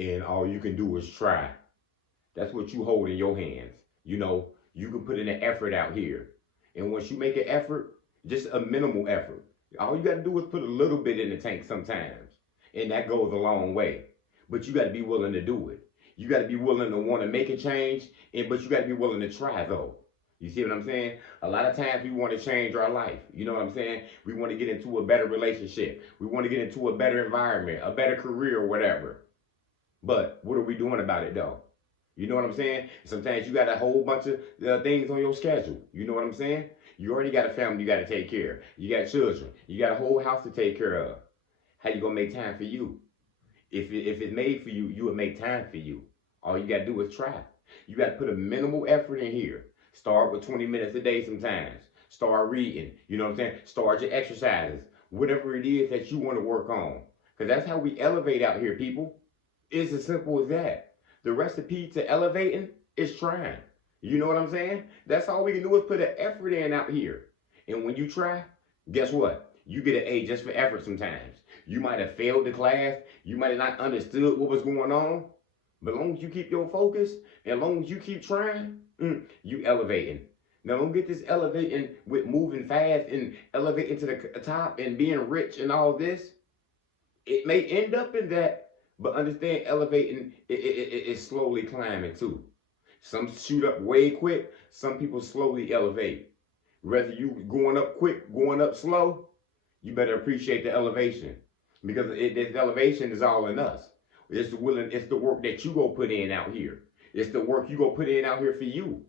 and all you can do is try. That's what you hold in your hands. You know, you can put in an effort out here. And once you make an effort, just a minimal effort, all you got to do is put a little bit in the tank sometimes. And that goes a long way. But you got to be willing to do it. You got to be willing to want to make a change, but you got to be willing to try though. You see what I'm saying? A lot of times we want to change our life. You know what I'm saying? We want to get into a better relationship. We want to get into a better environment, a better career, or whatever. But what are we doing about it though? You know what I'm saying? Sometimes you got a whole bunch of things on your schedule. You know what I'm saying? You already got a family you got to take care of. You got children. You got a whole house to take care of. How you gonna make time for you? If it's made for you, you would make time for you. All you gotta do is try. You gotta put a minimal effort in here. Start with 20 minutes a day sometimes. Start reading. You know what I'm saying? Start your exercises. Whatever it is that you want to work on. Because that's how we elevate out here, people. It's as simple as that. The recipe to elevating is trying. You know what I'm saying? That's all we can do is put an effort in out here. And when you try, guess what? You get an A just for effort sometimes. You might have failed the class. You might have not understood what was going on. But as long as you keep your focus, and as long as you keep trying, you elevating. Now don't get this elevating with moving fast and elevating to the top and being rich and all this. It may end up in that, but understand elevating is slowly climbing too. Some shoot up way quick. Some people slowly elevate. Whether you going up quick, going up slow, you better appreciate the elevation because this elevation is all in us. It's the work that you go put in out here. It's the work you go put in out here for you.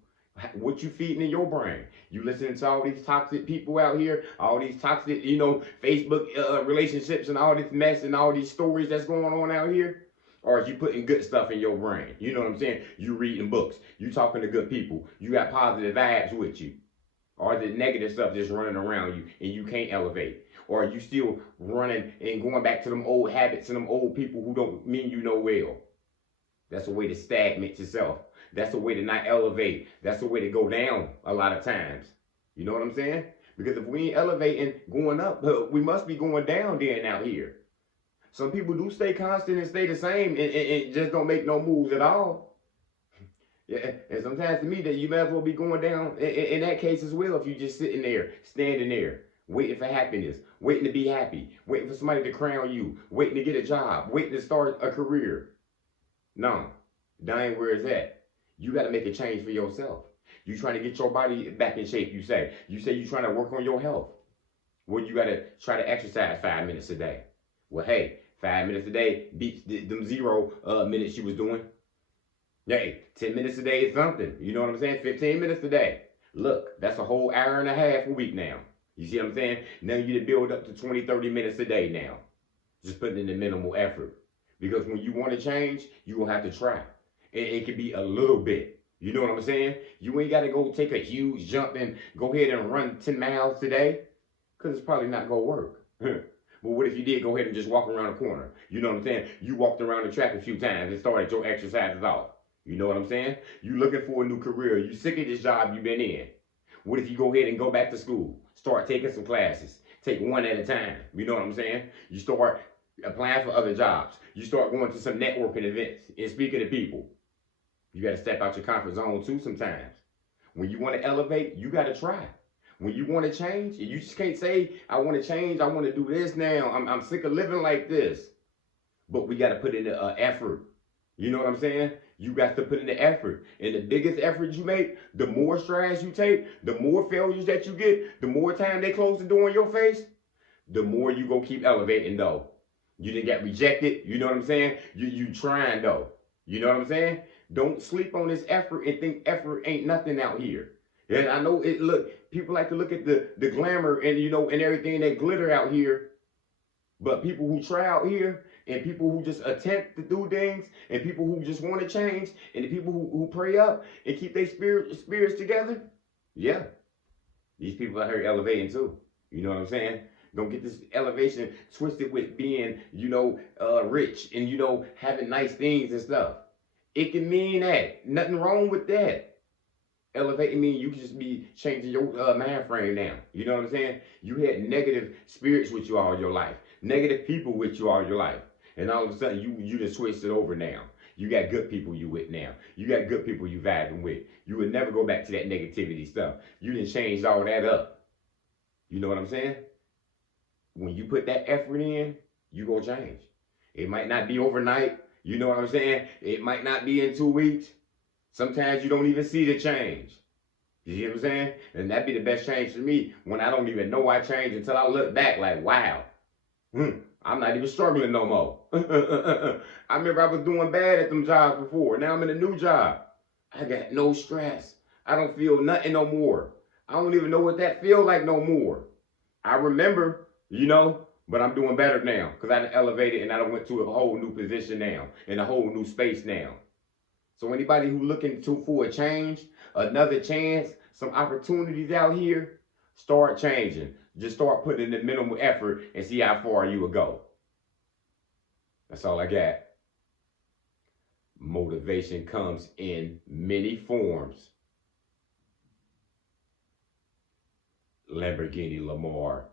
What you feeding in your brain? You listening to all these toxic people out here, all these toxic, Facebook relationships and all this mess and all these stories that's going on out here? Or is you putting good stuff in your brain? You know what I'm saying? You reading books. You talking to good people. You got positive vibes with you. Or the negative stuff just running around you and you can't elevate? Or are you still running and going back to them old habits and them old people who don't mean you no well? That's a way to stagnate yourself. That's a way to not elevate. That's a way to go down a lot of times. You know what I'm saying? Because if we ain't elevating, going up, we must be going down then out here. Some people do stay constant and stay the same and just don't make no moves at all. Yeah, and sometimes to me that you might as well be going down in that case as well if you just sitting there, standing there, waiting for happiness, waiting to be happy, waiting for somebody to crown you, waiting to get a job, waiting to start a career. No, that ain't where it's at. You got to make a change for yourself. You trying to get your body back in shape, you say. You say you trying to work on your health. Well, you got to try to exercise 5 minutes a day. Well, hey, 5 minutes a day beats them 0 minutes you was doing. Hey, 10 minutes a day is something. You know what I'm saying? 15 minutes a day. Look, that's a whole hour and a half a week now. You see what I'm saying? Now you to build up to 20, 30 minutes a day now. Just putting in the minimal effort. Because when you want to change, you're going to have to try. It could be a little bit. You know what I'm saying? You ain't got to go take a huge jump and go ahead and run 10 miles today. Because it's probably not going to work. But what if you did go ahead and just walk around the corner? You know what I'm saying? You walked around the track a few times and started your exercises off. You know what I'm saying? You looking for a new career. You sick of this job you've been in. What if you go ahead and go back to school? Start taking some classes. Take one at a time. You know what I'm saying? You start applying for other jobs. You start going to some networking events and speaking to people. You got to step out your comfort zone too sometimes. When you want to elevate, you got to try. When you want to change, you just can't say, I want to change. I want to do this now. I'm sick of living like this. But we got to put in the effort. You know what I'm saying? You got to put in the effort. And the biggest effort you make, the more strides you take, the more failures that you get, the more time they close the door in your face, the more you go keep elevating though. You didn't get rejected. You know what I'm saying? You trying though. You know what I'm saying? Don't sleep on this effort and think effort ain't nothing out here. And I know it people like to look at the glamour and and everything that glitter out here. But people who try out here and people who just attempt to do things and people who just want to change and the people who pray up and keep their spirits together, yeah, these people out here elevating too. You know what I'm saying? Don't get this elevation twisted with being, rich and, having nice things and stuff. It can mean that. Nothing wrong with that. Elevating mean you can just be changing your mind frame now. You know what I'm saying? You had negative spirits with you all your life. Negative people with you all your life. And all of a sudden, you just switched it over now. You got good people you with now. You got good people you vibing with. You would never go back to that negativity stuff. You done changed all that up. You know what I'm saying? When you put that effort in, you gonna change. It might not be overnight. You know what I'm saying? It might not be in 2 weeks. Sometimes you don't even see the change. You see what I'm saying? And that'd be the best change for me when I don't even know I changed until I look back like, wow, I'm not even struggling no more. I remember I was doing bad at them jobs before. Now I'm in a new job. I got no stress. I don't feel nothing no more. I don't even know what that feel like no more. I remember, but I'm doing better now because I elevated and I went to a whole new position now, in a whole new space now. So anybody who looking for a change, another chance, some opportunities out here, start changing. Just start putting in the minimal effort and see how far you will go. That's all I got. Motivation comes in many forms. Lamborghini Lamar.